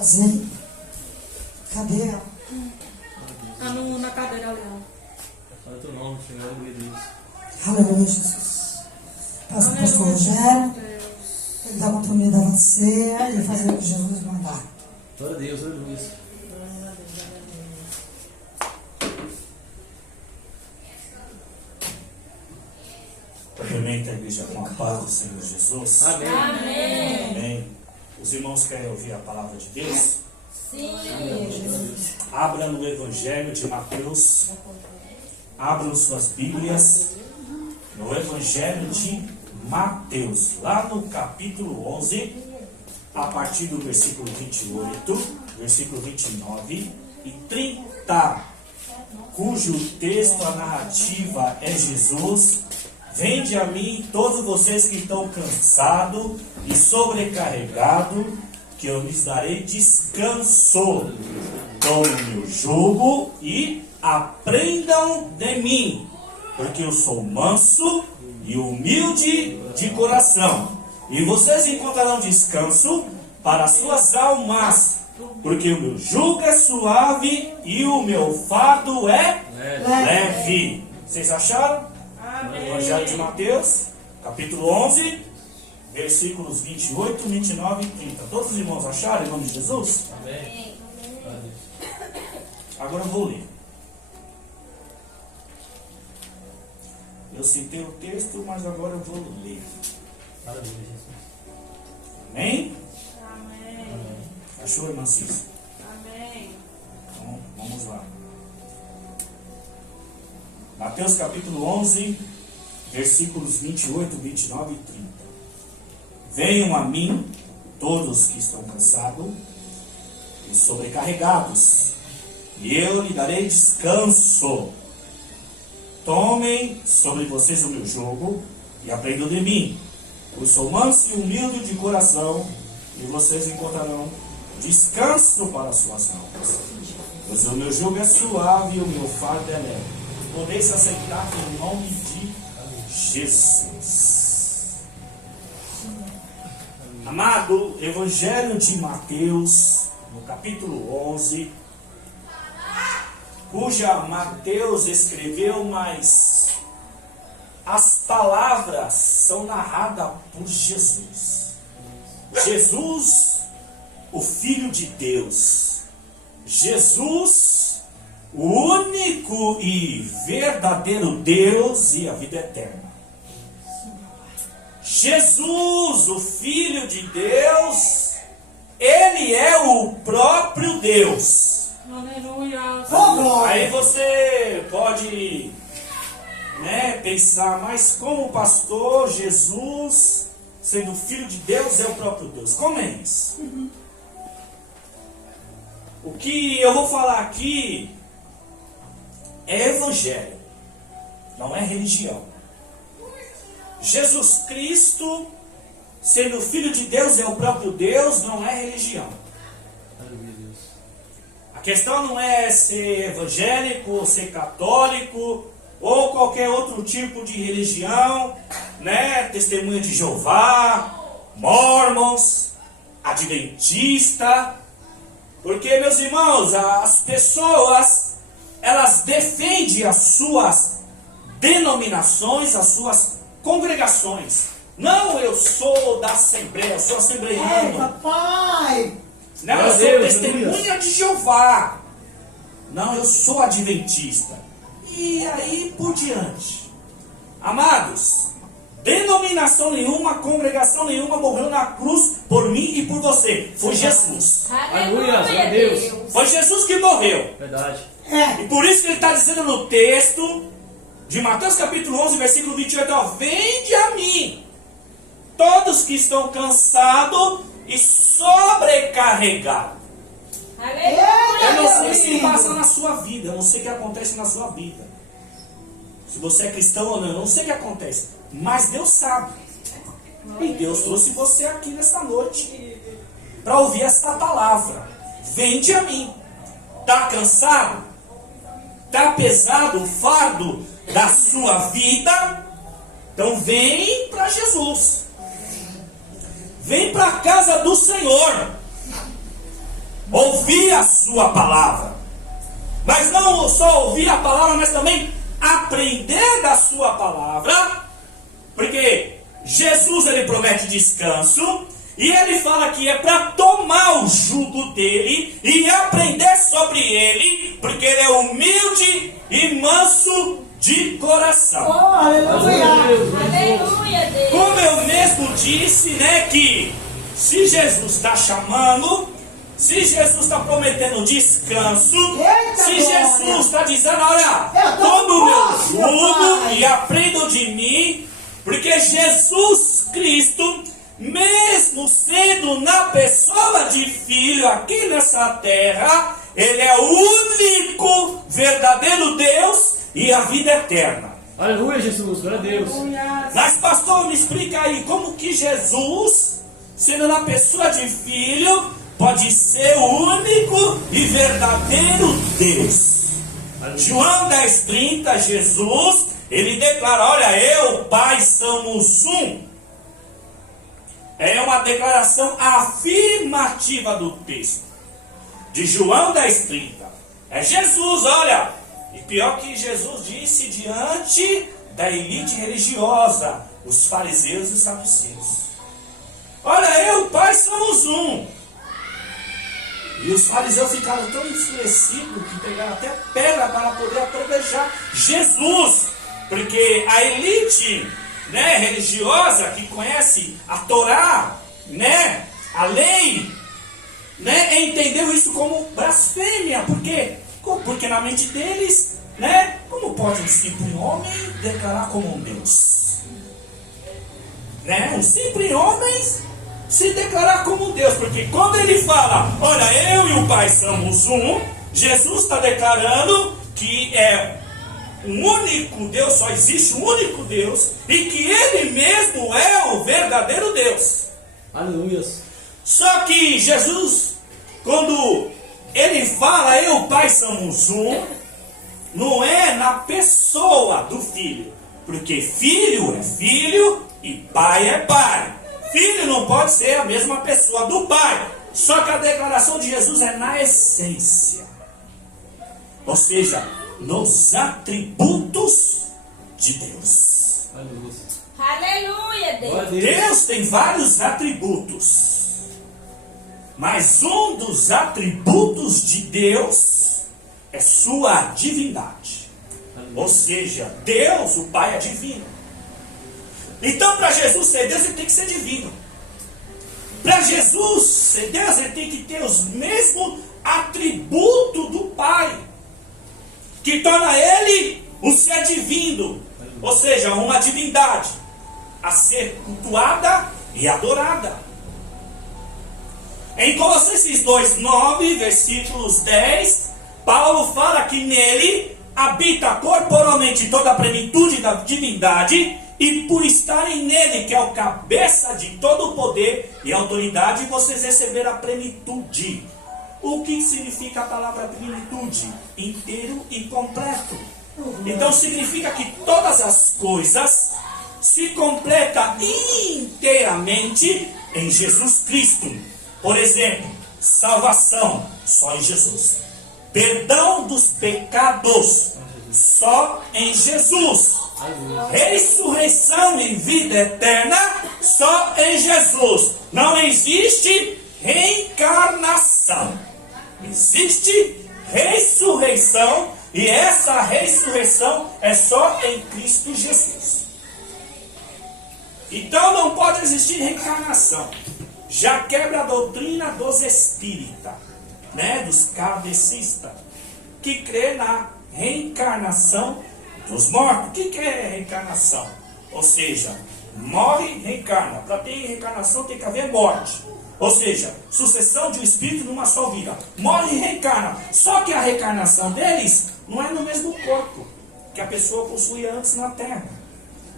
fazer. Cadê ela? Tá na cadeira ali. Fala teu nome, Senhor, aleluia, Deus. Aleluia, Jesus. Passa o pastor Rogério. Ele dá oportunidade de ser e fazer o que Jesus mandar. Glória a Deus, aleluia. Cumprimenta a igreja com a paz do Senhor Jesus. Amém. Amém. Os irmãos querem ouvir a palavra de Deus? Sim. Abra no Evangelho de Mateus. Abram suas Bíblias no Evangelho de Mateus, lá no capítulo 11, a partir do versículo 28, versículo 29 e 30, cujo texto, a narrativa é Jesus. Vinde a mim todos vocês que estão cansados e sobrecarregados, que eu lhes darei descanso. Tomem o meu jugo e aprendam de mim, porque eu sou manso e humilde de coração, e vocês encontrarão descanso para as suas almas, porque o meu jugo é suave e o meu fardo é leve. Vocês acharam? Evangelho de Mateus, capítulo 11, versículos 28, 29 e 30. Todos os irmãos acharam, em nome de Jesus? Amém. Agora eu vou ler. Eu citei o texto, mas agora eu vou ler. Aleluia, Jesus. Amém? Amém. Achou, irmã Cícera? Amém. Então, vamos lá. Mateus capítulo 11, versículos 28, 29 e 30. Venham a mim todos que estão cansados e sobrecarregados, e eu lhe darei descanso. Tomem sobre vocês o meu jugo e aprendam de mim. Eu sou manso e humilde de coração, e vocês encontrarão descanso para as suas almas. Pois o meu jugo é suave e o meu fardo é leve. Podeis aceitar em nome de Jesus. Amado, Evangelho de Mateus, no capítulo 11, cuja Mateus escreveu, mas as palavras são narradas por Jesus. Jesus, o Filho de Deus. Jesus, o único e verdadeiro Deus e a vida eterna. Jesus, o Filho de Deus, Ele é o próprio Deus. Aleluia. Aí você pode, pensar, mas como o pastor Jesus, sendo Filho de Deus, é o próprio Deus? Como é isso? O que eu vou falar aqui é evangelho, não é religião. Jesus Cristo, sendo Filho de Deus, é o próprio Deus, não é religião. Aleluia, Deus. A questão não é ser evangélico, ser católico, ou qualquer outro tipo de religião, Testemunha de Jeová, Mormons, Adventista. Porque, meus irmãos, as pessoas, elas defendem as suas denominações, as suas congregações. Não, eu sou da Assembleia, eu sou assembleiano. Papai! Não, eu sou testemunha de Jeová. Não, eu sou adventista. E aí por diante. Amados, denominação nenhuma, congregação nenhuma morreu na cruz por mim e por você. Foi Jesus. Aleluia, glória a Deus. Foi Jesus que morreu. Verdade. E por isso que ele está dizendo no texto de Mateus capítulo 11, versículo 28, vende a mim todos que estão cansados e sobrecarregados. Eu não sei se passa na sua vida, eu não sei o que acontece na sua vida. Se você é cristão ou não, eu não sei o que acontece. Mas Deus sabe. E Deus trouxe você aqui nessa noite para ouvir esta palavra. Vende a mim. Está cansado? Está pesado o fardo da sua vida? Então vem para Jesus. Vem para a casa do Senhor. ouvir a sua palavra. Mas não só ouvir a palavra, mas também aprender da sua palavra. Porque Jesus, ele promete descanso. E ele fala que é para tomar o jugo dele e aprender sobre ele. Porque ele é humilde e manso de coração. Oh, aleluia. Aleluia, Deus. Como eu mesmo disse, né, que se Jesus está chamando, se Jesus está prometendo descanso, Eita, se glória. Jesus está dizendo, olha, Eu tô toma o meu forte, meu jugo Pai. e aprenda de mim, porque Jesus Cristo, mesmo sendo na pessoa de filho aqui nessa terra, ele é o único verdadeiro Deus e a vida eterna. Aleluia, Jesus. Glória a Deus. Aleluia. Mas pastor, me explica aí, como que Jesus, sendo na pessoa de filho, pode ser o único e verdadeiro Deus? João 10:30, Jesus, ele declara, olha, eu, Pai, somos um. É uma declaração afirmativa do texto. De João 10:30. É Jesus, olha. E pior que Jesus disse diante da elite religiosa, os fariseus e os saduceus. Olha, eu e o Pai somos um. E os fariseus ficaram tão enfurecidos que pegaram até pedra para poder apedrejar Jesus. Porque a elite, né, religiosa que conhece a Torá, né, a lei, né, entendeu isso como blasfêmia. Por quê? Porque na mente deles, né, como pode um simples homem declarar como um Deus? Né, um simples homem se declarar como Deus, porque quando ele fala, olha, eu e o Pai somos um, Jesus está declarando que é um único Deus, só existe um único Deus, e que ele mesmo é o verdadeiro Deus. Aleluia. Só que Jesus, quando ele fala, eu e o Pai somos um, não é na pessoa do filho, porque filho é filho e pai é pai. Filho não pode ser a mesma pessoa do pai. Só que a declaração de Jesus é na essência. Ou seja, nos atributos de Deus. Aleluia. Aleluia, Glória a Deus. Deus. Deus tem vários atributos. Mas um dos atributos de Deus é sua divindade. Ou seja, Deus, o Pai, é divino. Então, para Jesus ser Deus, ele tem que ser divino. Para Jesus ser Deus, ele tem que ter os mesmos atributos do Pai, que torna ele o ser divino, ou seja, uma divindade a ser cultuada e adorada. Em Colossenses 2:9, versículos 10, Paulo fala que nele habita corporalmente toda a plenitude da divindade, e por estarem nele, que é o cabeça de todo o poder e autoridade, vocês receberam a plenitude. O que significa a palavra plenitude? Inteiro e completo. Então significa que todas as coisas se completam inteiramente em Jesus Cristo. Por exemplo, salvação, só em Jesus. Perdão dos pecados, só em Jesus. Ressurreição e vida eterna, só em Jesus. Não existe reencarnação. Existe ressurreição, e essa ressurreição é só em Cristo Jesus. Então não pode existir reencarnação. Já quebra a doutrina dos espíritas, né, dos kardecistas, que crê na reencarnação dos mortos. O que é reencarnação? Ou seja, morre, reencarna. Para ter reencarnação tem que haver morte. Ou seja, sucessão de um espírito numa só vida. Morre e reencarna. Só que a reencarnação deles não é no mesmo corpo que a pessoa possuía antes na Terra.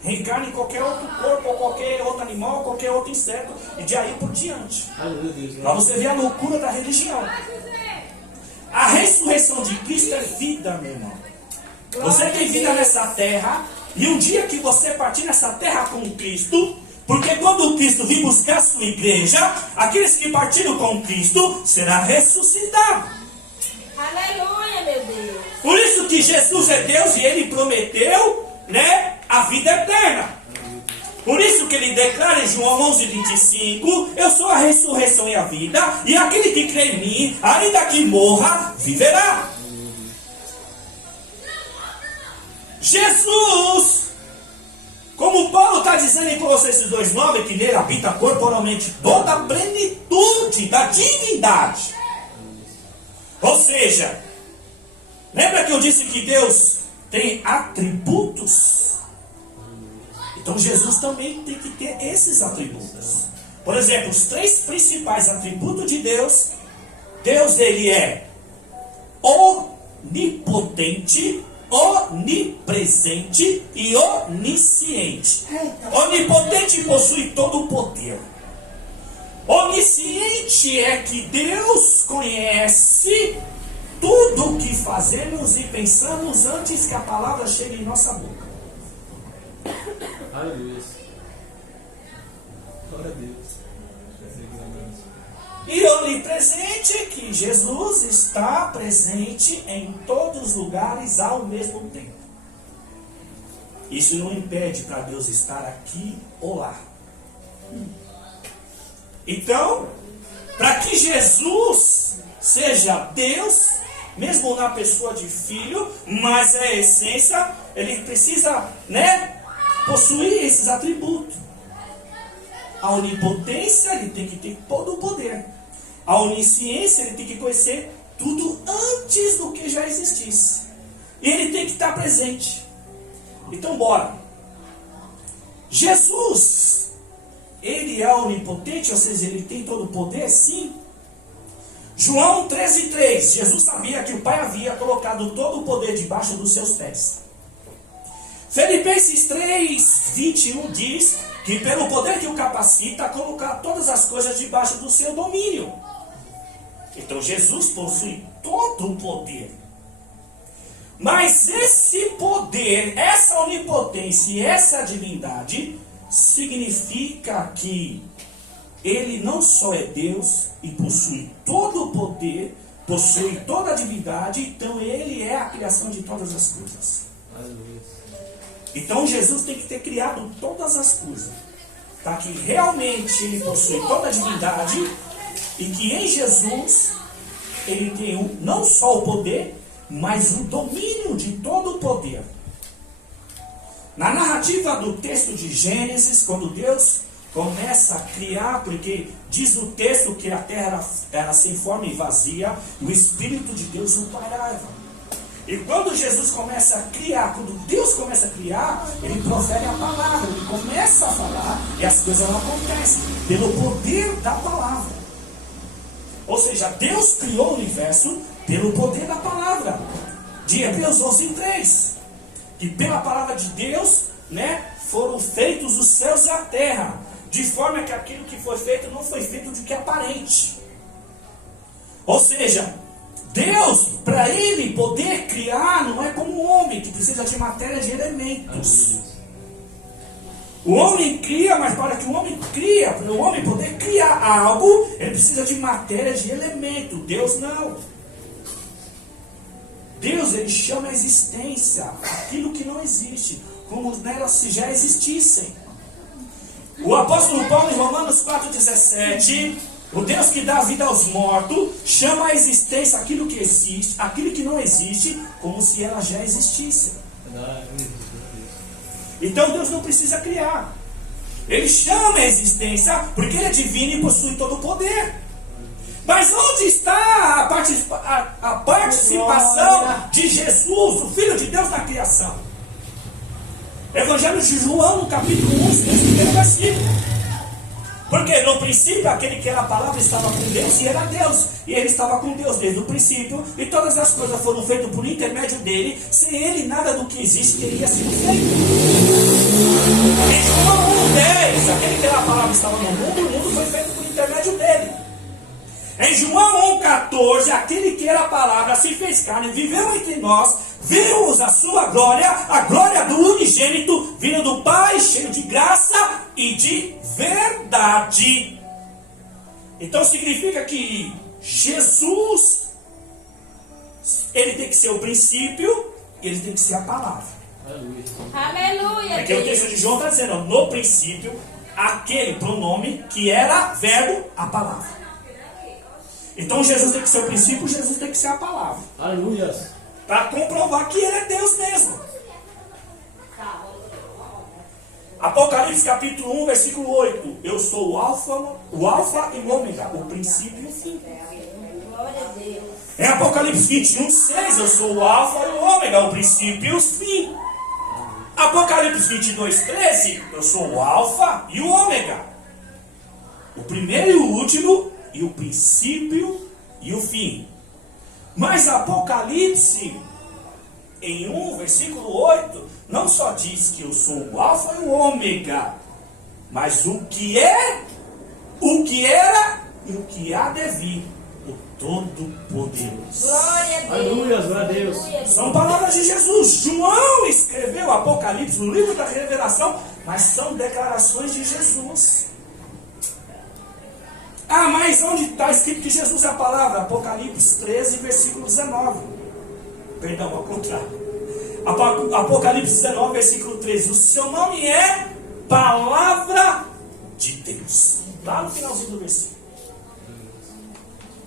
Reencarna em qualquer outro corpo, ou qualquer outro animal, ou qualquer outro inseto, e de aí por diante. Aleluia, Deus. Para você ver a loucura da religião. A ressurreição de Cristo é vida, meu irmão. Você tem vida nessa terra, e um dia que você partir nessa terra com Cristo, Porque quando Cristo vir buscar a sua igreja, aqueles que partiram com Cristo será ressuscitado. Aleluia, meu Deus. Por isso que Jesus é Deus e Ele prometeu, né, a vida eterna. Por isso que Ele declara em João 11:25, eu sou a ressurreição e a vida, e aquele que crê em mim, ainda que morra, viverá. Jesus, como Paulo está dizendo em Colossenses 2:9, que nele habita corporalmente toda a plenitude da divindade. Ou seja, lembra que eu disse que Deus tem atributos? Então Jesus também tem que ter esses atributos. Por exemplo, os 3 principais atributos de Deus. Deus, ele é onipotente, onipresente e onisciente. Onipotente possui todo o poder. Onisciente é que Deus conhece tudo o que fazemos e pensamos antes que a palavra chegue em nossa boca. Aleluia. Glória a Deus. E onipresente é que Jesus está presente em todos os lugares ao mesmo tempo. Isso não impede para Deus estar aqui ou lá. Então, para que Jesus seja Deus, mesmo na pessoa de filho, mas é a essência, ele precisa, né, possuir esses atributos. A onipotência, ele tem que ter todo o poder. A onisciência, ele tem que conhecer tudo antes do que já existisse. E ele tem que estar presente. Então, bora. Jesus, ele é onipotente, ou seja, ele tem todo o poder? Sim. João 13:3. Jesus sabia que o Pai havia colocado todo o poder debaixo dos seus pés. Filipenses 3:21 diz que pelo poder que o capacita, colocar todas as coisas debaixo do seu domínio. Então Jesus possui todo o poder. Mas esse poder, essa onipotência e essa divindade significa que ele não só é Deus e possui todo o poder, possui toda a divindade, então ele é a criação de todas as coisas. Então Jesus tem que ter criado todas as coisas, para que realmente ele possui toda a divindade e que em Jesus ele tem não só o poder, mas o domínio de todo o poder. Na narrativa do texto de Gênesis, quando Deus começa a criar, porque diz o texto que a terra era sem forma e vazia, o Espírito de Deus o pairava. E quando Jesus começa a criar, quando Deus começa a criar, ele profere a palavra, ele começa a falar e as coisas não acontecem, pelo poder da palavra. Ou seja, Deus criou o universo pelo poder da palavra. De Hebreus 11:3. Que pela palavra de Deus, né, foram feitos os céus e a terra. De forma que aquilo que foi feito não foi feito de que é aparente. Ou seja, Deus, para ele poder criar, não é como o homem, que precisa de matéria, de elementos. O homem cria, mas para que o homem cria, para o homem poder criar algo, ele precisa de matéria, de elemento. Deus não. Deus, ele chama a existência aquilo que não existe, como nelas já existissem. O apóstolo Paulo em Romanos 4,17, o Deus que dá vida aos mortos, chama a existência aquilo que existe, aquilo que não existe, como se ela já existisse. Então Deus não precisa criar. Ele chama a existência porque ele é divino e possui todo o poder. Mas onde está a participação de Jesus, o Filho de Deus, na criação? Evangelho de João, no capítulo 11, nesse primeiro versículo. Porque no princípio aquele que era a palavra estava com Deus e era Deus. E ele estava com Deus desde o princípio. E todas as coisas foram feitas por intermédio dele. Sem ele nada do que existe teria sido feito. Em João 1:10, aquele que era a palavra estava no mundo, o mundo foi feito por intermédio dele. Em João 1,14, aquele que era a palavra se fez carne, viveu entre nós, vimos a sua glória, a glória do unigênito, vindo do Pai, cheio de graça e de verdade. Então significa que Jesus, ele tem que ser o princípio, ele tem que ser a palavra. Aleluia. Aleluia, Aqui o texto de João está dizendo, ó, no princípio, aquele pronome que era verbo, a palavra. Então Jesus tem que ser o princípio, Jesus tem que ser a palavra. Aleluia. Para comprovar que ele é Deus mesmo. Apocalipse capítulo 1, versículo 8. Eu sou o alfa e o ômega, o princípio e o fim. Glória a Deus. Em Apocalipse 21, 6, eu sou o alfa e o ômega, o princípio e o fim. Apocalipse 22, 13, eu sou o alfa e o ômega, o primeiro e o último, e o princípio e o fim. Mas Apocalipse, em 1, versículo 8, não só diz que eu sou o alfa e o ômega, mas o que é, o que era e o que há de vir, o Todo-Poderoso. Glória a Deus. Aleluia, glória a Deus. Aleluia. São palavras de Jesus. João escreveu Apocalipse, no livro da revelação, mas são declarações de Jesus. Ah, mas onde está escrito que Jesus é a palavra? Apocalipse 13, versículo 19. Perdão, ao contrário. Apocalipse 19, versículo 13. O seu nome é Palavra de Deus. Lá no finalzinho do versículo.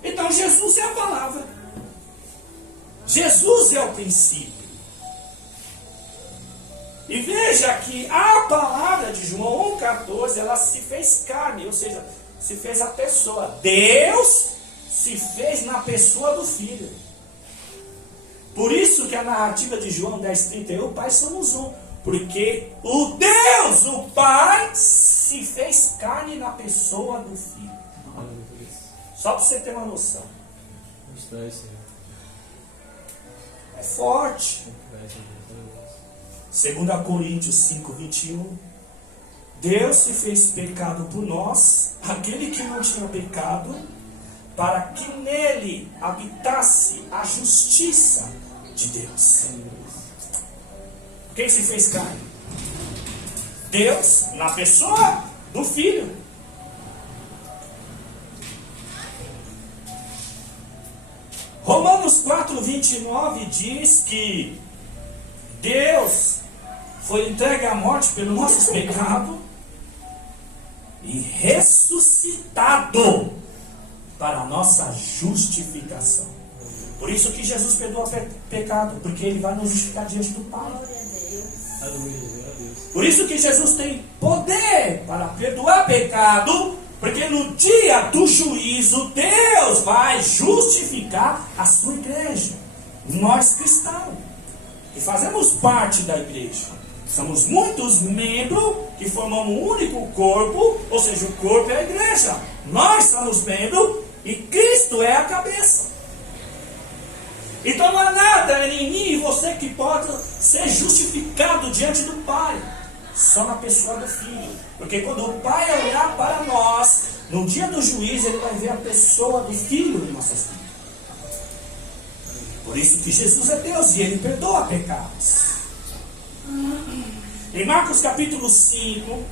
Então Jesus é a palavra. Jesus é o princípio. E veja que a palavra de João 1,14, ela se fez carne, ou seja, se fez a pessoa. Deus se fez na pessoa do Filho. Por isso que a narrativa de João 10,31, o Pai somos um. Porque o Deus, o Pai, se fez carne na pessoa do Filho. Só para você ter uma noção. É forte. 2 Coríntios 5, 21. Deus se fez pecado por nós, aquele que não tinha pecado, para que nele habitasse a justiça de Deus. Quem se fez carne? Deus, na pessoa do Filho. Romanos 4, 29 diz que Deus foi entregue à morte pelo nosso pecado e ressuscitado para a nossa justificação. Por isso que Jesus perdoa pecado, porque Ele vai nos justificar diante do Pai. Aleluia, glória a Deus. Por isso que Jesus tem poder para perdoar pecado, porque no dia do juízo Deus vai justificar a sua igreja. Nós cristãos, que fazemos parte da igreja, somos muitos membros que formamos um único corpo, ou seja, o corpo é a igreja. Nós somos membros e Cristo é a cabeça. Então não há nada em mim e você que pode ser justificado diante do Pai, só na pessoa do Filho. Porque quando o Pai olhar para nós, no dia do juízo, Ele vai ver a pessoa do Filho em nossas vidas. Por isso que Jesus é Deus e Ele perdoa pecados. Em Marcos capítulo 5,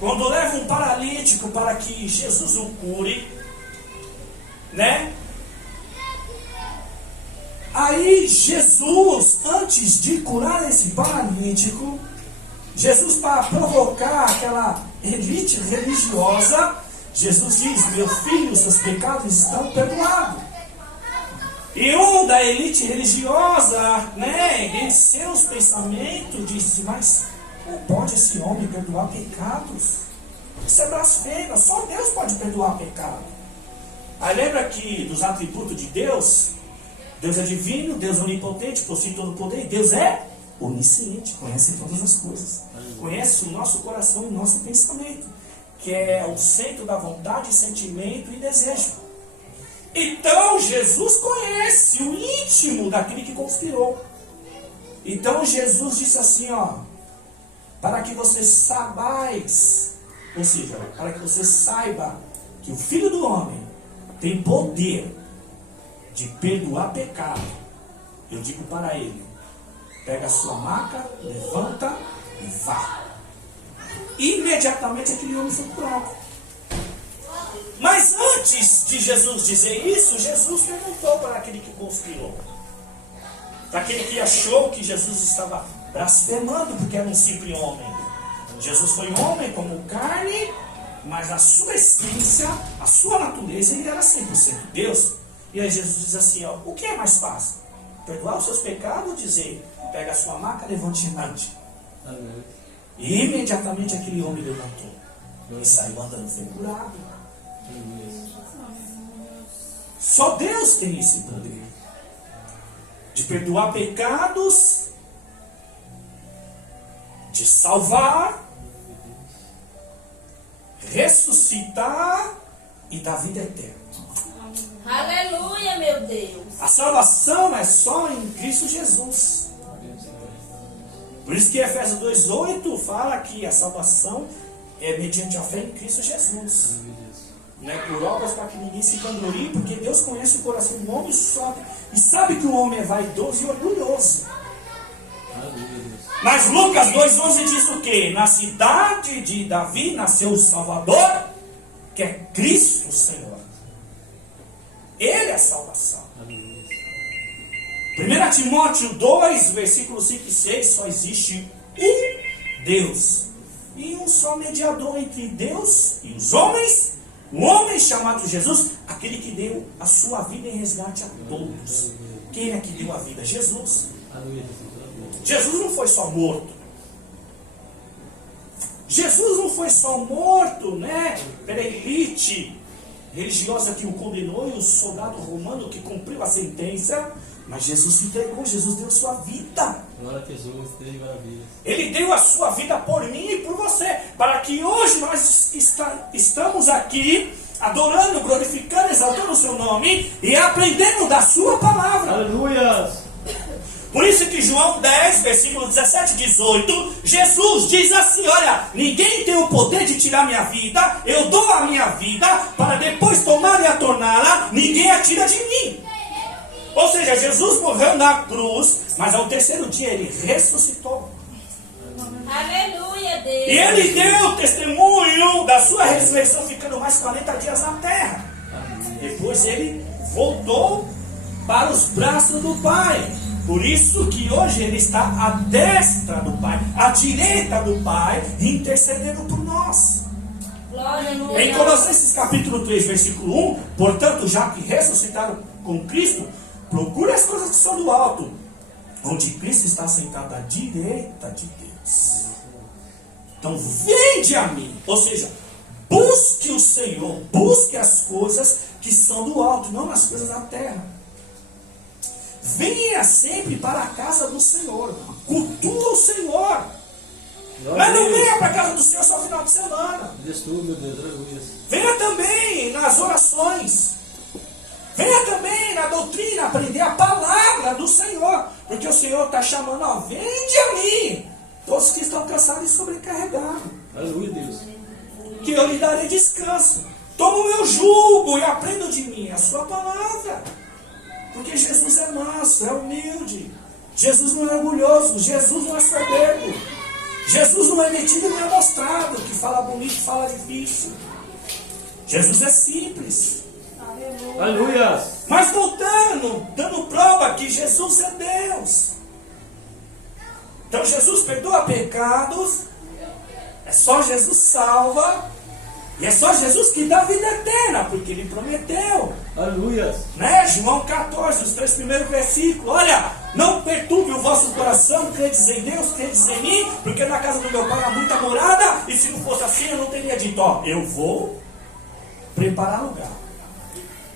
quando leva um paralítico para que Jesus o cure, né? Aí Jesus, antes de curar esse paralítico, Jesus, para provocar aquela elite religiosa, Jesus diz: meu filho, seus pecados estão perdoados. E um da elite religiosa, né, em seus pensamentos, disse: mas como pode esse homem perdoar pecados? Isso é blasfêmia, só Deus pode perdoar pecado. Aí lembra que dos atributos de Deus, Deus é divino, Deus é onipotente, possui todo o poder, e Deus é onisciente, conhece todas as coisas, conhece o nosso coração e o nosso pensamento, que é o centro da vontade, sentimento e desejo. Então Jesus conhece o íntimo daquele que conspirou. Então Jesus disse assim, ó: para que vocês saibais, ou seja, para que você saiba que o Filho do Homem tem poder de perdoar pecado, eu digo para ele: pega a sua maca, levanta e vá. Imediatamente aquele homem foi curado. Mas antes de Jesus dizer isso, Jesus perguntou para aquele que conspirou, para aquele que achou que Jesus estava blasfemando porque era um simples homem. Jesus foi homem como carne, mas a sua essência, a sua natureza, ele era 100% Deus. E aí Jesus diz assim, ó, o que é mais fácil? Perdoar os seus pecados ou dizer, pega a sua maca, levante e ande? Amém. E imediatamente aquele homem levantou e saiu andando, foi curado. Só Deus tem esse poder de perdoar pecados, de salvar, ressuscitar e dar vida eterna. Aleluia, meu Deus. A salvação é só em Cristo Jesus. Por isso que Efésios 2:8 fala que a salvação é mediante a fé em Cristo Jesus. Não é por obras para que ninguém se vanglorie, porque Deus conhece o coração do homem e sabe que o homem é vaidoso e orgulhoso. Mas Lucas 2:11 diz o quê? Na cidade de Davi nasceu o Salvador, que é Cristo o Senhor. Ele é a salvação. 1 Timóteo 2, versículos 5 e 6, só existe um Deus e um só mediador entre Deus e os homens, o homem chamado Jesus, aquele que deu a sua vida em resgate a todos. Quem é que deu a vida? Jesus. Jesus não foi só morto. Jesus não foi só morto, né, pela elite religiosa que o condenou e o soldado romano que cumpriu a sentença. Mas Jesus se entregou, Jesus deu a sua vida. Glória a Jesus, três maravilhas. Ele deu a sua vida por mim e por você, para que hoje nós estamos aqui adorando, glorificando, exaltando o seu nome e aprendendo da sua palavra. Aleluia! Por isso que João 10, versículo 17 e 18, Jesus diz assim, olha, ninguém tem o poder de tirar minha vida, eu dou a minha vida, para depois tomar e a torná-la, ninguém a tira de mim. Ou seja, Jesus morreu na cruz, mas ao terceiro dia ele ressuscitou. Aleluia, Deus. E ele deu testemunho da sua ressurreição, ficando mais 40 dias na terra. Depois ele voltou para os braços do Pai. Por isso que hoje ele está à destra do Pai, à direita do Pai, intercedendo por nós. Glória a Deus. Em Colossenses capítulo 3, versículo 1, portanto, já que ressuscitaram com Cristo, procure as coisas que são do alto, onde Cristo está sentado à direita de Deus. Então, vinde a mim. Ou seja, busque o Senhor, busque as coisas que são do alto, não as coisas da terra. Venha sempre para a casa do Senhor, cultua o Senhor. Mas não venha para a casa do Senhor só no final de semana. Destrua, meu Deus, aleluia. Venha também nas orações. Venha também na doutrina, aprender a palavra do Senhor. Porque o Senhor está chamando, ó, vinde a mim, todos que estão cansados e sobrecarregados, Aleluia, Deus. que eu lhe darei descanso. Toma o meu jugo e aprenda de mim a sua palavra. Porque Jesus é manso, é humilde. Jesus não é orgulhoso, Jesus não é soberbo. Jesus não é metido e não é mostrado, que fala bonito, fala difícil. Jesus é simples. Aleluia. Mas voltando, dando prova que Jesus é Deus. Então Jesus perdoa pecados, é só Jesus salva, e é só Jesus que dá vida eterna, porque ele prometeu. Aleluia. Né? João 14, os 3 primeiros versículos. Olha, não perturbe o vosso coração, credes em Deus, credes em mim, porque na casa do meu pai há muita morada, e se não fosse assim eu não teria dito, ó, eu vou preparar lugar.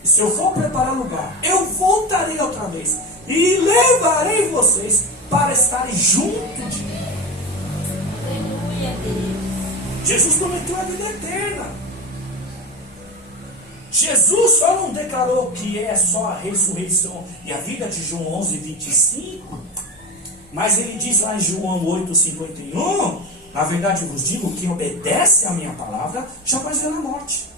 E se eu for preparar lugar, eu voltarei outra vez e levarei vocês para estarem junto de mim. Aleluia, Deus. Jesus prometeu a vida eterna. Jesus só não declarou que é só a ressurreição e a vida de João 11, 25, mas ele diz lá em João 8, 51, na verdade eu vos digo, quem obedece à minha palavra jamais verá a morte.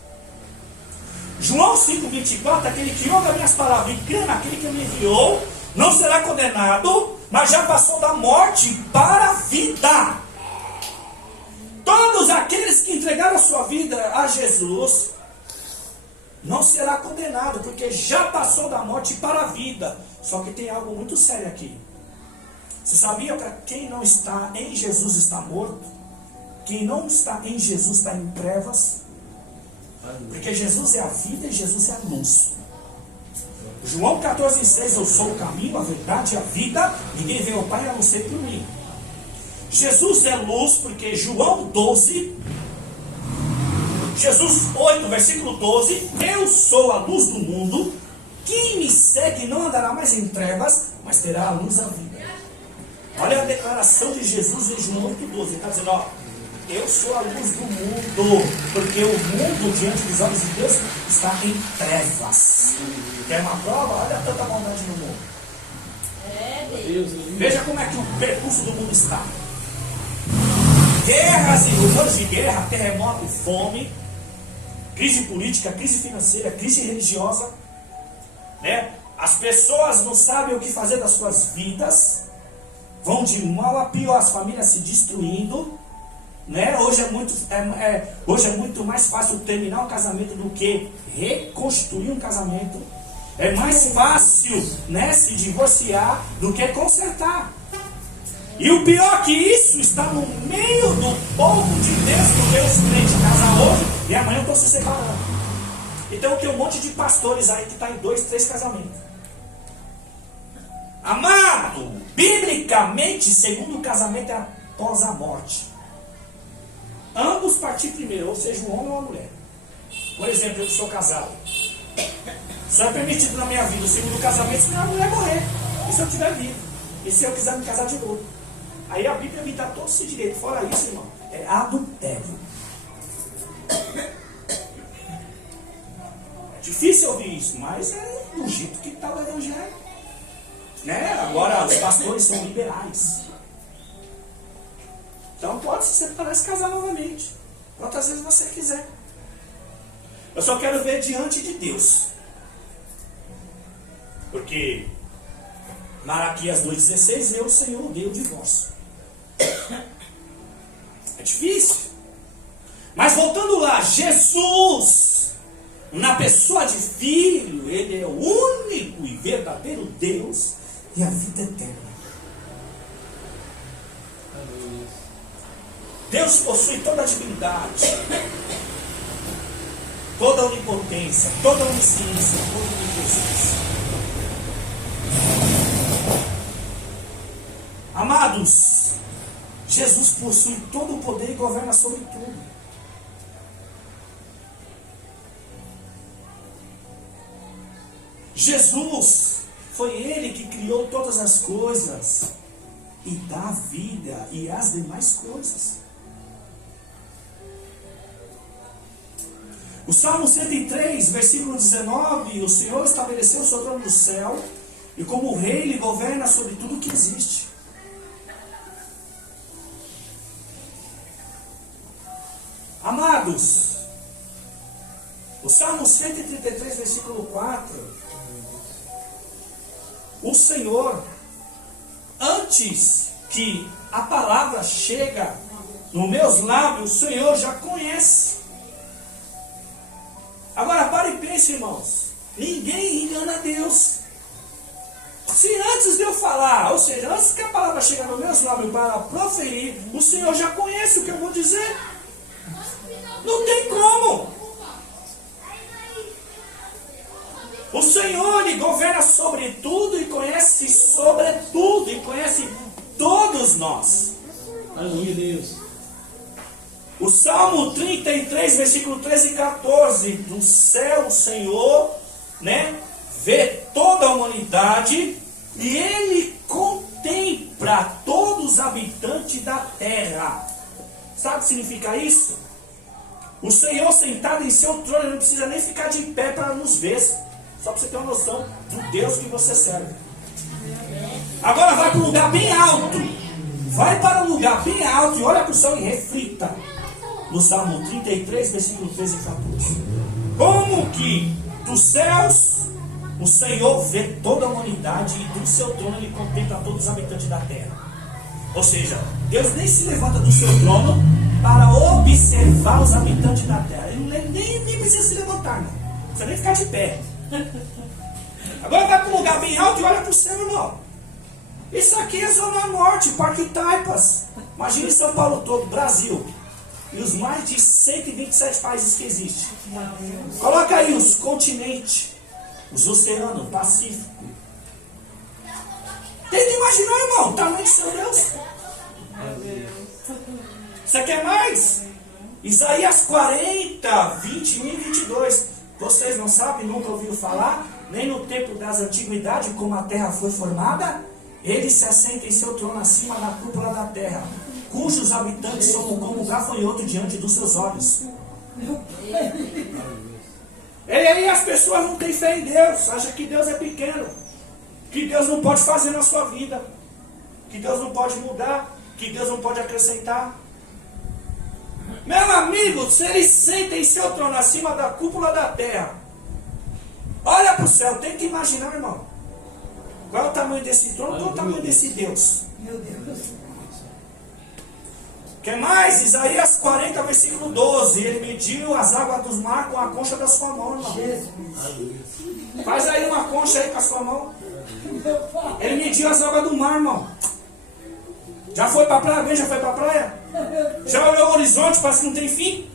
João 5, 24, aquele que ouve as minhas palavras e crê naquele que me enviou, não será condenado, mas já passou da morte para a vida. todos aqueles que entregaram a sua vida a Jesus não será condenado, porque já passou da morte para a vida. Só que tem algo muito sério aqui. Você sabia que quem não está em Jesus está morto? Quem não está em Jesus está em trevas? Porque Jesus é a vida e Jesus é a luz. João 14,6, eu sou o caminho, a verdade e a vida, ninguém vem ao Pai a não ser por mim. Jesus é luz, porque João 12, Jesus 8, versículo 12, eu sou a luz do mundo, quem me segue não andará mais em trevas, mas terá a luz da vida. Olha a declaração de Jesus em João 8,12, ele está dizendo, ó, eu sou a luz do mundo, porque o mundo diante dos olhos de Deus está em trevas. Quer uma prova? Olha tanta maldade no mundo. Deus. Veja como é que o percurso do mundo está. Guerras e rumores de guerra, terremoto, fome, crise política, crise financeira, crise religiosa, né? As pessoas não sabem o que fazer das suas vidas, vão de mal a pior, as famílias se destruindo, né? Hoje é muito mais fácil terminar um casamento do que reconstruir um casamento. É mais fácil, né, se divorciar do que consertar. E o pior que isso está no meio do povo de Deus, porque os crentes casam hoje e amanhã estão se separando. Então tem um monte de pastores aí que está em 2, 3 casamentos. Amado, biblicamente, segundo o casamento é após a morte. Ambos partir primeiro, ou seja, um homem ou uma mulher. Por exemplo, eu sou casado. Só é permitido na minha vida o segundo casamento se minha mulher morrer. E se eu tiver vivo? E se eu quiser me casar de novo? Aí a Bíblia me dá todo esse direito. Fora isso, irmão, é adultério. É difícil ouvir isso, mas é do jeito que está o evangelho. Né? Agora os pastores são liberais. Então pode se separar e se casar novamente. Quantas vezes você quiser. Eu só quero ver diante de Deus. Porque Malaquias 2,16, eu, Senhor, odeio o divórcio. É difícil. Mas voltando lá, Jesus, na pessoa de Filho, Ele é o único e verdadeiro Deus e a vida eterna. Deus possui toda a divindade, toda a onipotência, toda a onisciência, toda a onipresença. Amados, Jesus possui todo o poder e governa sobre tudo. Jesus, foi Ele que criou todas as coisas e dá vida e as demais coisas. O Salmo 103, versículo 19, o Senhor estabeleceu o seu trono no céu e como rei Ele governa sobre tudo que existe. Amados, o Salmo 133, versículo 4, o Senhor, antes que a palavra chega nos meus lábios, o Senhor já conhece. Agora pare e pense, irmãos, ninguém engana Deus. Se antes de eu falar, ou seja, antes que a palavra chegar nos meus lábios para proferir, o Senhor já conhece o que eu vou dizer. Não tem como. O Senhor, Ele governa sobre tudo e conhece sobre tudo e conhece todos nós. Aleluia, Deus. O Salmo 33, versículo 13 e 14. Do céu o Senhor, né, vê toda a humanidade e Ele contempla todos os habitantes da terra. Sabe o que significa isso? O Senhor sentado em seu trono, Ele não precisa nem ficar de pé para nos ver. Só para você ter uma noção do Deus que você serve. Agora vai para um lugar bem alto. Vai para um lugar bem alto e olha para o céu e reflita. No Salmo 33, versículo 13 e 14. Como que dos céus o Senhor vê toda a humanidade e do seu trono Ele contempla todos os habitantes da terra. Ou seja, Deus nem se levanta do seu trono para observar os habitantes da terra. Ele nem precisa se levantar, não. Não precisa nem ficar de pé. Agora vai para um lugar bem alto e olha para o céu, irmão. Isso aqui é Zona Norte, Parque Taipas. Imagine São Paulo todo, Brasil. E os mais de 127 países que existem. Coloca aí os continentes, os oceanos, Pacífico. Tenta imaginar, irmão, o tamanho do seu Deus. Você quer mais? Isaías 40, 21 e 22. Vocês não sabem, nunca ouviram falar, nem no tempo das antiguidades, como a terra foi formada? Ele se assenta em seu trono acima da cúpula da terra, cujos habitantes são como um gafanhoto diante dos seus olhos. E aí as pessoas não têm fé em Deus, acham que Deus é pequeno, que Deus não pode fazer na sua vida, que Deus não pode mudar, que Deus não pode acrescentar. Meu amigo, se ele senta em seu trono acima da cúpula da terra, olha para o céu, tenta imaginar, irmão. Qual é o tamanho desse trono? Qual é o tamanho desse Deus? Meu Deus. Quer mais? Isaías 40, versículo 12. Ele mediu as águas dos mares com a concha da sua mão, irmão. Jesus. Faz aí uma concha aí com a sua mão. Ele mediu as águas do mar, irmão. Já foi para a praia? Bem, já foi para a praia? Já olhou o horizonte, parece que não tem fim?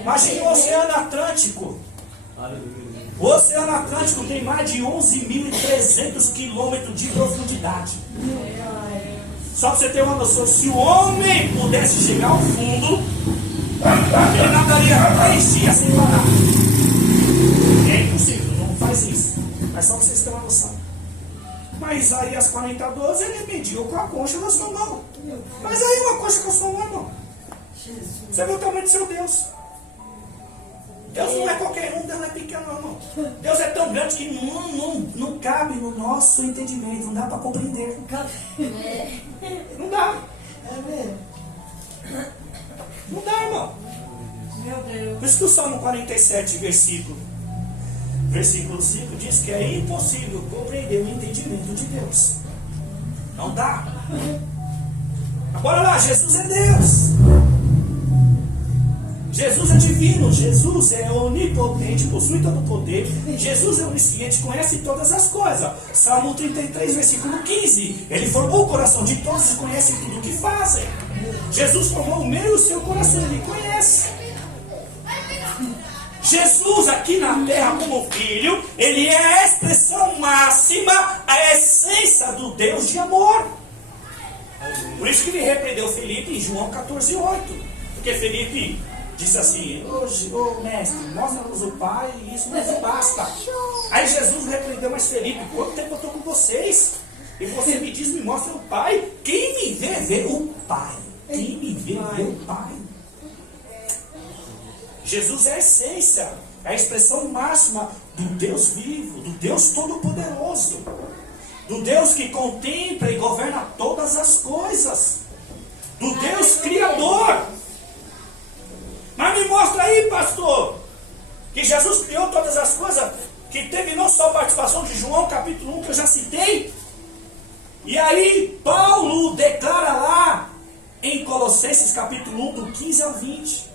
Imagina o Oceano Atlântico. O Oceano Atlântico tem mais de 11.300 quilômetros de profundidade. Só para você ter uma noção, se o homem pudesse chegar ao fundo, ele nadaria 3 dias sem parar. É impossível, não faz isso. Mas só para vocês terem uma noção. Mas Isaías 40, 12, ele mediu com a concha da sua mão. Mas aí uma concha com a sua mão, irmão. Você viu o tamanho do seu Deus. Deus não é qualquer um, Deus não é pequeno, não, irmão. Deus é tão grande que não cabe no nosso entendimento, não dá para compreender. Não dá. Não dá, irmão. Meu Deus. Por isso que o Salmo 47, versículo 5 diz que é impossível compreender o entendimento de Deus. Não dá. Agora lá, Jesus é Deus. Jesus é divino, Jesus é onipotente, possui todo o poder. Jesus é onisciente, conhece todas as coisas. Salmo 33, versículo 15. Ele formou o coração de todos e conhece tudo o que fazem. Jesus formou o meu e o seu coração, ele conhece. Jesus aqui na terra como filho, ele é a expressão máxima, a essência do Deus de amor. Por isso que ele repreendeu Felipe em João 14:8. Porque Felipe disse assim: ô mestre, mostra-nos o Pai e isso nos basta. Aí Jesus repreendeu: mas Felipe, quanto tempo eu estou com vocês? E você me diz, me mostra o Pai. Quem me vê, vê o Pai. Quem me vê, vê o Pai. Jesus é a essência, é a expressão máxima do Deus vivo, do Deus todo-poderoso, do Deus que contempla e governa todas as coisas, do Deus criador. Mas me mostra aí, pastor, que Jesus criou todas as coisas, que teve não só a participação de João capítulo 1, que eu já citei, e aí Paulo declara lá em Colossenses capítulo 1, do 15 ao 20,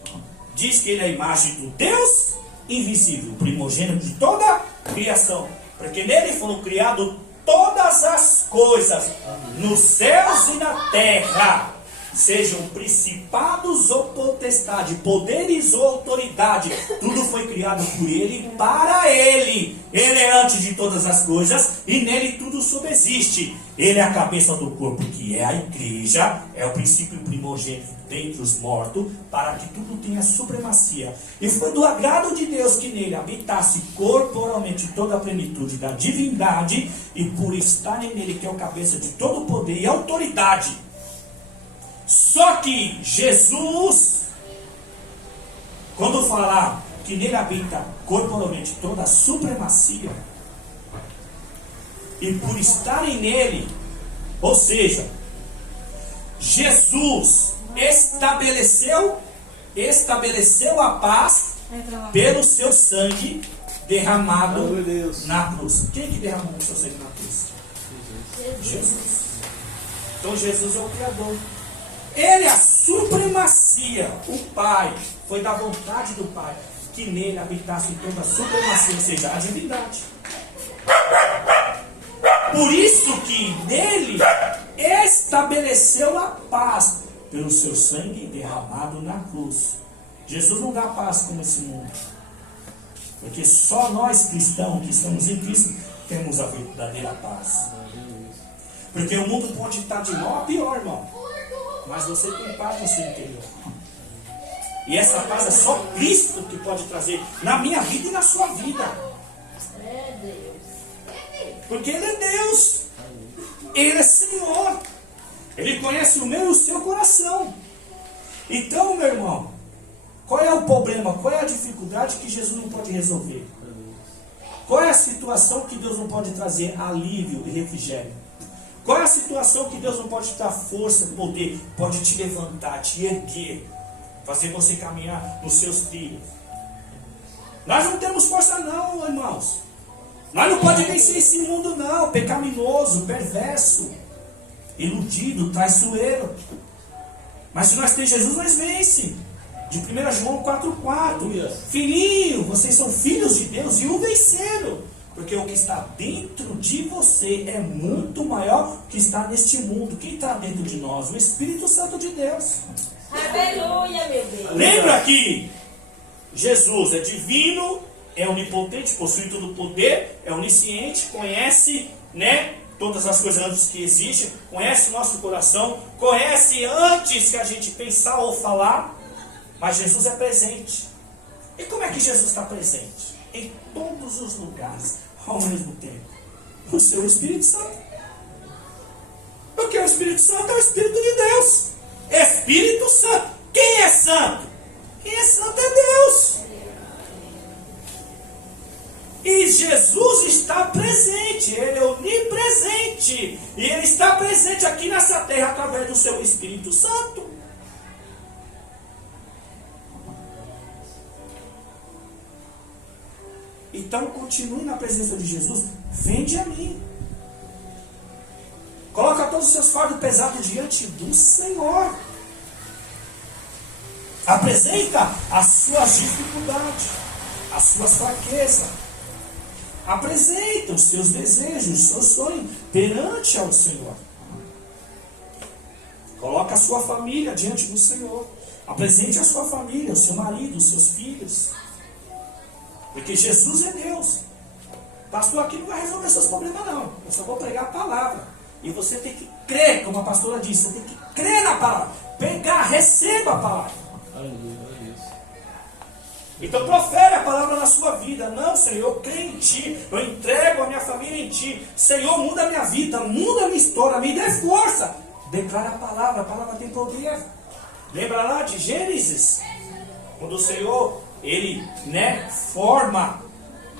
diz que ele é a imagem do Deus invisível, primogênito de toda a criação, porque nele foram criadas todas as coisas, nos céus e na terra, sejam principados ou potestade, poderes ou autoridade, tudo foi criado por ele e para ele. Ele é antes de todas as coisas e nele tudo subsiste. Ele é a cabeça do corpo, que é a igreja, é o princípio primogênito dentre os mortos, para que tudo tenha supremacia. E foi do agrado de Deus que nele habitasse corporalmente toda a plenitude da divindade, e por estar nele, que é o cabeça de todo o poder e autoridade. Só que Jesus, quando falar que nele habita corporalmente toda a supremacia, e por estarem nele, ou seja, Jesus estabeleceu a paz pelo seu sangue derramado na cruz. Quem que derramou o seu sangue na cruz? Jesus. Então Jesus é o Criador. Ele assume supremacia. O Pai, foi da vontade do Pai que nele habitasse toda a supremacia, ou seja, a divindade. Por isso que nele estabeleceu a paz pelo seu sangue derramado na cruz. Jesus não dá paz como esse mundo, porque só nós cristãos que estamos em Cristo temos a verdadeira paz. Porque o mundo pode estar de mal a pior, irmão, mas você tem paz no seu interior. E essa paz é só Cristo que pode trazer na minha vida e na sua vida. É Deus. Porque Ele é Deus. Ele é Senhor. Ele conhece o meu e o seu coração. Então, meu irmão, qual é o problema? Qual é a dificuldade que Jesus não pode resolver? Qual é a situação que Deus não pode trazer alívio e refrigério? Qual é a situação que Deus não pode te dar força, poder, pode te levantar, te erguer, fazer você caminhar nos seus trilhos? Nós não temos força não, irmãos. Nós não podemos vencer esse mundo não, pecaminoso, perverso, iludido, traiçoeiro. Mas se nós temos Jesus, nós vence. De 1 João 4,4. Filhinho, vocês são filhos de Deus e o venceram. Porque o que está dentro de você é muito maior do que está neste mundo. Quem está dentro de nós? O Espírito Santo de Deus. Aleluia, meu Deus. Lembra que Jesus é divino, é onipotente, possui todo o poder, é onisciente, conhece, todas as coisas antes que existem, conhece o nosso coração, conhece antes que a gente pensar ou falar, mas Jesus é presente. E como é que Jesus está presente? Em todos os lugares, ao mesmo tempo. O seu Espírito Santo. Porque o Espírito Santo é o Espírito de Deus. Espírito Santo. Quem é santo? Quem é santo é Deus. E Jesus está presente, Ele é onipresente. E Ele está presente aqui nessa terra através do seu Espírito Santo. Então continue na presença de Jesus. Vende a mim. Coloca todos os seus fardos pesados diante do Senhor. Apresenta as suas dificuldades, as suas fraquezas. Apresenta os seus desejos, os seus sonhos perante ao Senhor. Coloca a sua família diante do Senhor. Apresente a sua família, o seu marido, os seus filhos. Porque Jesus é Deus. Pastor aqui não vai resolver seus problemas não. Eu só vou pregar a palavra. E você tem que crer, como a pastora disse. Você tem que crer na palavra. Pegar, receba a palavra. Aleluia. Então profere a palavra na sua vida. Não, Senhor, eu creio em Ti. Eu entrego a minha família em Ti. Senhor, muda a minha vida, muda a minha história, me dê força. Declara a palavra tem poder. Lembra lá de Gênesis? Quando o Senhor, Ele forma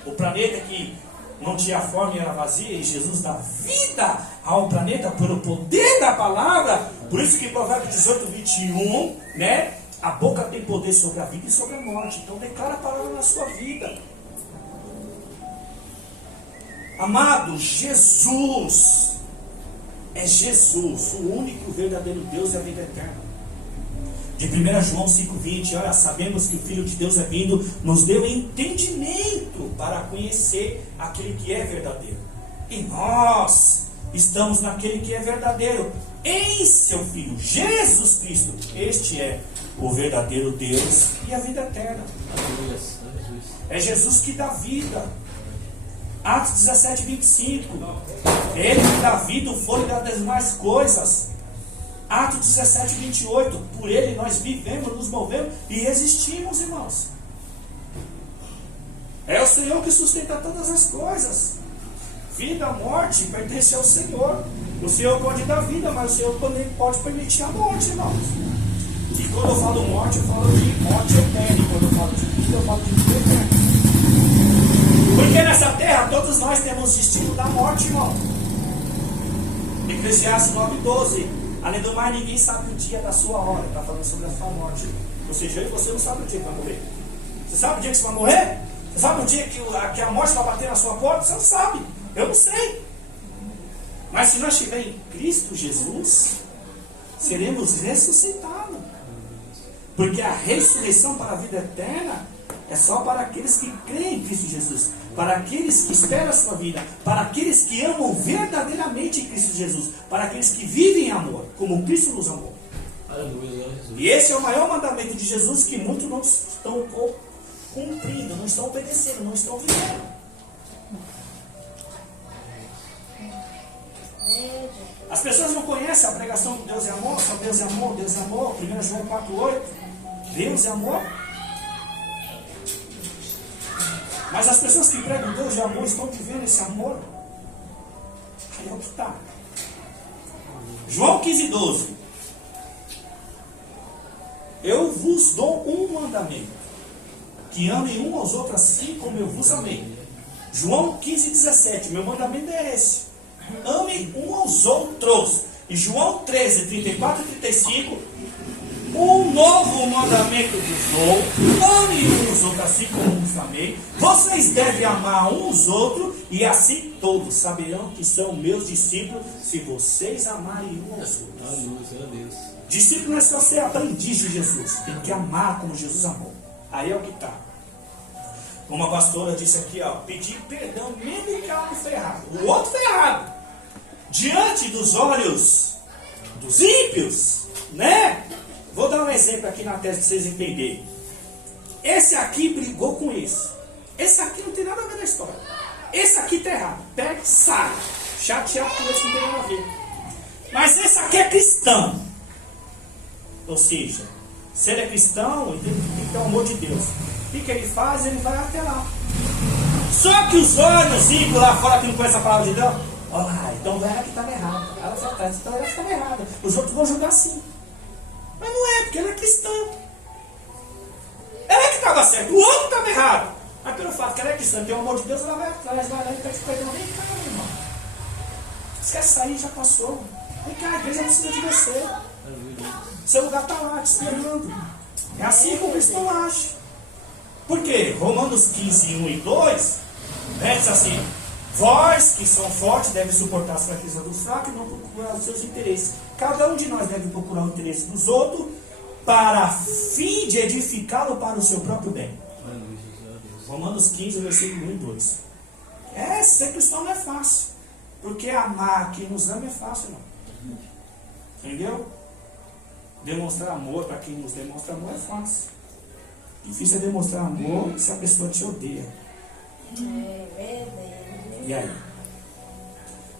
o planeta que não tinha forma e era vazia, e Jesus dá vida ao planeta pelo poder da palavra. Por isso que Provérbios 18, 21, a boca tem poder sobre a vida e sobre a morte. Então declara a palavra na sua vida. Amado, Jesus é Jesus, o único verdadeiro Deus e a vida eterna. De 1 João 5,20, olha, sabemos que o Filho de Deus é vindo, nos deu entendimento para conhecer aquele que é verdadeiro. E nós estamos naquele que é verdadeiro, em seu Filho, Jesus Cristo. Este é o verdadeiro Deus e a vida eterna. É Jesus que dá vida. Atos 17, 25. Ele que dá vida, o fôlego das demais coisas. Atos 17, 28. Por Ele nós vivemos, nos movemos e existimos, irmãos. É o Senhor que sustenta todas as coisas. Vida, morte, pertence ao Senhor. O Senhor pode dar vida, mas o Senhor também pode permitir a morte, irmãos. E quando eu falo morte, eu falo de morte eterna. E quando eu falo de vida, eu falo de vida eterna. Porque nessa terra todos nós temos destino da morte, irmão. Eclesiastes 9:12. Além do mais, ninguém sabe o dia da sua hora. Está falando sobre a sua morte. Ou seja, eu e você não sabe o dia que vai morrer. Você sabe o dia que você vai morrer? Você sabe o dia que a morte vai bater na sua porta? Você não sabe. Eu não sei. Mas se nós estivermos em Cristo Jesus, seremos ressuscitados. Porque a ressurreição para a vida eterna é só para aqueles que creem em Cristo Jesus, para aqueles que esperam a sua vida, para aqueles que amam verdadeiramente Cristo Jesus, para aqueles que vivem em amor, como Cristo nos amou. Aleluia, Jesus. E esse é o maior mandamento de Jesus que muitos não estão cumprindo, não estão obedecendo, não estão vivendo. As pessoas não conhecem a pregação de Deus é amor, só Deus é amor, Deus é amor, 1 João 4,8, Deus é amor. Mas as pessoas que pregam Deus é amor estão vivendo esse amor. Aí é o que está. João 15,12. Eu vos dou um mandamento, que amem um aos outros assim como eu vos amei. João 15,17. Meu mandamento é esse. Amem um aos outros. E João 13, 34 e 35. Um novo mandamento vos dou. Amem uns aos outros assim como vos amei. Vocês devem amar uns aos outros. E assim todos saberão que são meus discípulos, se vocês amarem uns aos outros. Aleluia, Deus. Discípulo não é só ser aprendiz de Jesus. Tem que amar como Jesus amou. Aí é o que está. Como a pastora disse aqui, ó, pedir perdão mesmo que ela não foi errado. O outro foi errado. Diante dos olhos dos ímpios, né? Vou dar um exemplo aqui na tese para vocês entenderem. Esse aqui brigou com esse. Esse aqui não tem nada a ver na história. Esse aqui está errado. Pega e sai. Chateado com esse não tem nada a ver. Mas esse aqui é cristão. Ou seja, se ele é cristão, ele tem que ter o amor de Deus. O que ele faz? Ele vai até lá. Só que os olhos ímpios lá fora que não conhecem a palavra de Deus, então ela que estava errada. Ela foi atrás, então ela estava errada. Os outros vão julgar sim. Mas não é, porque ela é cristã. Ela é que estava certa, o outro estava errado. Mas pelo fato que ela é cristã, tem o amor de Deus, ela vai atrás, vai lá e pede perdão. Vem cá, meu irmão. Você quer sair, já passou. Vem cá, a igreja precisa de você. Seu lugar está lá, te esperando. É assim que o cristão age. Por quê? Romanos 15, 1 e 2, né, diz assim: vós que são fortes devem suportar as fraquezas dos fracos e não procurar os seus interesses. Cada um de nós deve procurar o interesse dos outros para fim de edificá-lo para o seu próprio bem. Romanos 15, versículo 1 e 2. Ser cristão não é fácil. Porque amar quem nos ama é fácil, não. Entendeu? Demonstrar amor para quem nos demonstra amor é fácil. Difícil é demonstrar amor se a pessoa te odeia. E aí?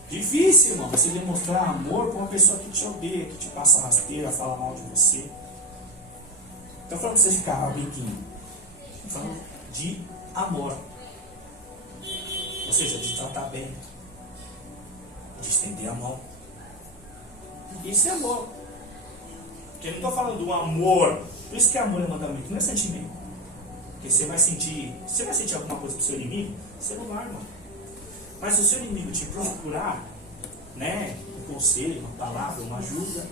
Difícil, irmão, você demonstrar amor para uma pessoa que te odeia, que te passa rasteira, fala mal de você. Então, falando para você ficar amiguinho, falando de amor. Ou seja, de tratar bem, de estender a mão. Isso é amor. Porque eu não estou falando do amor. Por isso que amor é mandamento, não é sentimento. Porque você vai sentir alguma coisa pro seu inimigo, você não vai, irmão. Mas se o seu inimigo te procurar, né, um conselho, uma palavra, uma ajuda,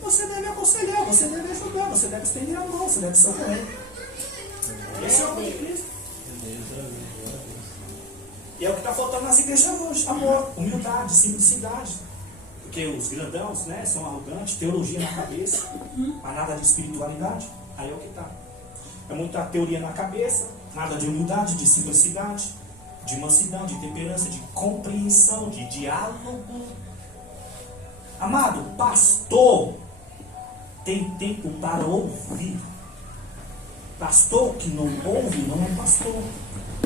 você deve aconselhar, você deve ajudar, você deve estender a mão, você deve socorrer. Esse é o amor de Cristo. E é o que está faltando nas igrejas hoje: amor, humildade, simplicidade. Porque os grandãos, né, são arrogantes, teologia na cabeça, mas nada de espiritualidade. Aí é o que está. É muita teoria na cabeça, nada de humildade, de simplicidade, de mansidão, de temperança, de compreensão, de diálogo. Amado, pastor tem tempo para ouvir. Pastor que não ouve não é pastor.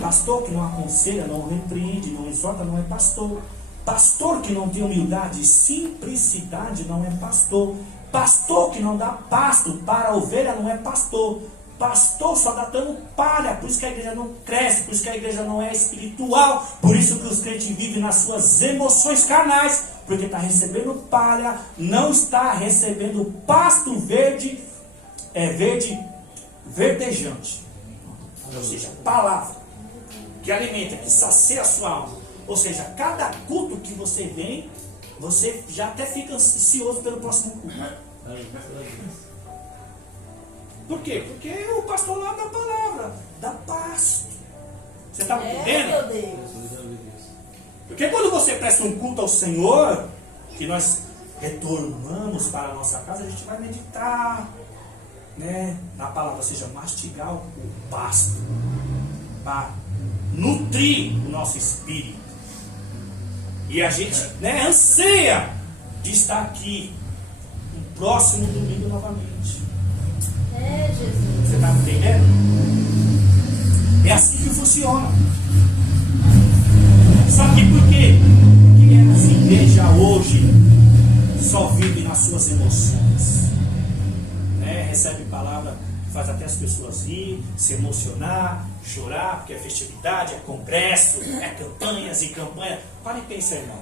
Pastor que não aconselha, não repreende, não exorta, não é pastor. Pastor que não tem humildade e simplicidade não é pastor. Pastor que não dá pasto para a ovelha não é pastor. Pastor só dá dando palha. Por isso que a igreja não cresce, por isso que a igreja não é espiritual. Por isso que os crentes vivem nas suas emoções carnais, porque está recebendo palha, não está recebendo pasto verde, verdejante. Ou seja, palavra que alimenta, que sacia a sua alma. Ou seja, cada culto que você vem, você já até fica ansioso pelo próximo culto. Por quê? Porque o pastor lá dá palavra, dá pasto. Você está entendendo? Meu Deus. Porque quando você presta um culto ao Senhor, que nós retornamos para a nossa casa, a gente vai meditar. né, na palavra, ou seja, mastigar o pasto, para nutrir o nosso espírito. E a gente, né, anseia de estar aqui no próximo domingo novamente. É, Jesus. Você está entendendo? É assim que funciona. Só que por quê? Porque as igrejas hoje só vivem nas suas emoções, né? Recebe palavra que faz até as pessoas rir, se emocionar, chorar, porque é festividade, é congresso, é campanhas e campanha. Para e pensa, irmão.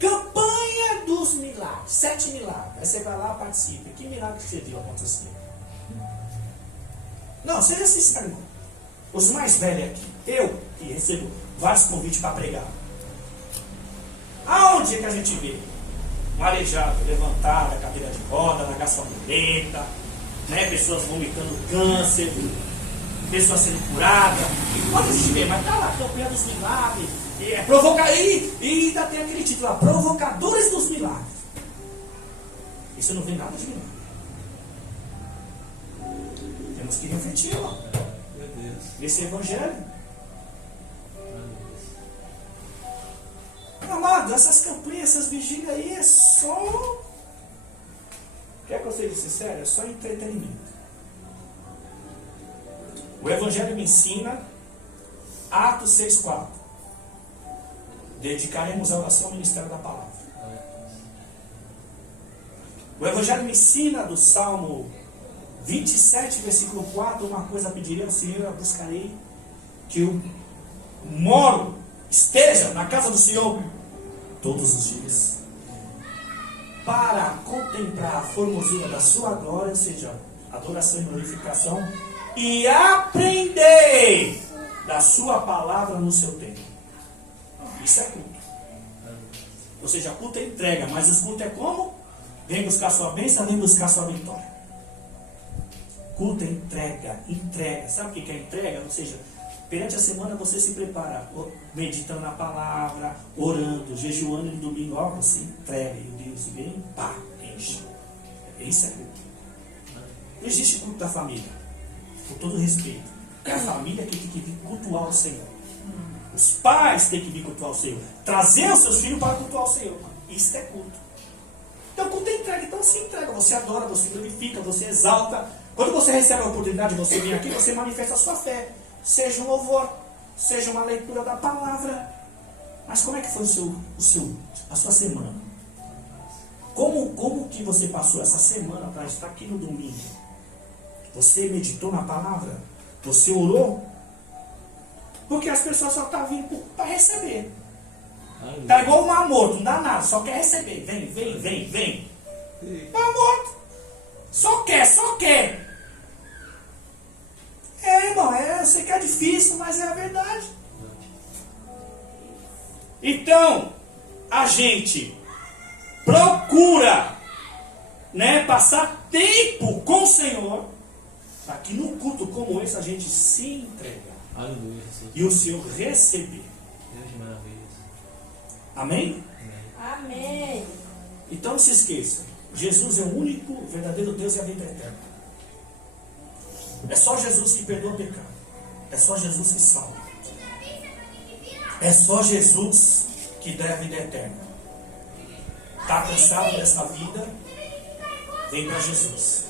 Campanha dos milagres, 7 milagres. Aí você vai lá e participa. Que milagre que você viu acontecer? Não, seja sincero, irmão. Os mais velhos aqui, eu que recebo vários convites para pregar. Aonde é que a gente vê? Um aleijado levantado, a cadeira de roda, na gastroleta, né? Pessoas vomitando câncer, pessoas sendo curadas. E quando a gente vê, mas tá lá, campanha dos milagres, e ainda tem aquele título lá, provocadores dos milagres. Isso não vem nada de milagre. Temos que refletir, ó. Meu Deus. Esse evangelho. Meu Deus. Amado, essas campanhas, essas vigílias aí é só. Quer que eu seja sincero? É só entretenimento. O evangelho me ensina, Atos 6,4. Dedicaremos a oração ao ministério da palavra. O evangelho me ensina do Salmo 27, versículo 4, uma coisa pedirei ao Senhor, eu buscarei, que eu esteja na casa do Senhor todos os dias, para contemplar a formosura da sua glória, ou seja, adoração e glorificação, e aprender da sua palavra no seu tempo. Isso é culto. Ou seja, culto é entrega, mas o culto é como? Vem buscar sua bênção, vem buscar sua vitória. Culto é entrega. Sabe o que é entrega? Ou seja, perante a semana você se prepara, meditando na palavra, orando, jejuando no domingo, ó, você entrega e Deus vem, pá, enche. Isso é culto. Não existe culto da família, com todo respeito. É a família que tem que vir cultuar o Senhor. Os pais têm que vir cultuar o Senhor. Trazer os seus filhos para cultuar o Senhor. Isso é culto. Então culto é entrega, então se entrega, você adora, você glorifica, você exalta. Quando você recebe a oportunidade de você vir aqui, você manifesta a sua fé. Seja um louvor, seja uma leitura da palavra. Mas como é que foi a sua semana? Como que você passou essa semana para estar aqui no domingo? Você meditou na palavra? Você orou? Porque as pessoas só estão vindo para receber. Está igual um mar morto, não dá nada, só quer receber. Vem. Mar morto. Só quer. Irmão, eu sei que é difícil, mas é a verdade. Então, a gente procura, né, passar tempo com o Senhor, para que num culto como esse a gente se entregue. Aleluia, Jesus. E o Senhor receber. Deus de maravilhas. Amém? Amém. Então não se esqueça. Jesus é o único verdadeiro Deus e a vida eterna. É só Jesus que perdoa o pecado. É só Jesus que salva. É só Jesus que dá a vida eterna. Está cansado dessa vida? Vem para Jesus.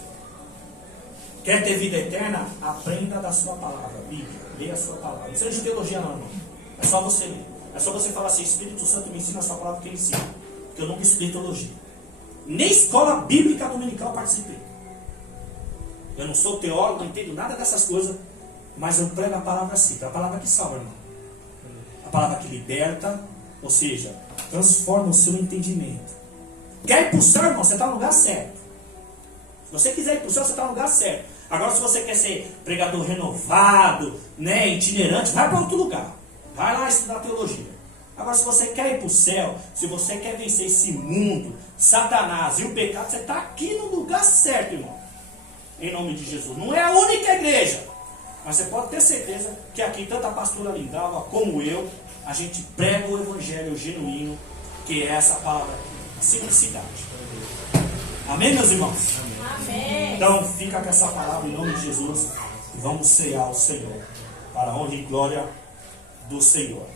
Quer ter vida eterna? Aprenda da sua palavra. Bíblia. Leia a sua palavra. Não precisa de teologia não, irmão. É só você ler. É só você falar assim, Espírito Santo me ensina a sua palavra que eu ensino. Porque eu nunca estudei teologia. Nem escola bíblica dominical participei. Eu não sou teólogo, não entendo nada dessas coisas. Mas eu prego a palavra assim. É a palavra que salva, irmão. A palavra que liberta. Ou seja, transforma o seu entendimento. Quer ir para o céu, irmão? Você está no lugar certo. Se você quiser ir para o céu, você está no lugar certo. Agora, se você quer ser pregador renovado, né, itinerante, vai para outro lugar. Vai lá estudar teologia. Agora, se você quer ir para o céu, se você quer vencer esse mundo, Satanás e o pecado, você está aqui no lugar certo, irmão. Em nome de Jesus. Não é a única igreja. Mas você pode ter certeza que aqui, tanto a pastora Lindalva como eu, a gente prega o evangelho genuíno, que é essa palavra, a simplicidade. Amém, meus irmãos? Amém. Então, fica com essa palavra em nome de Jesus e vamos cear o Senhor, para a honra e glória do Senhor.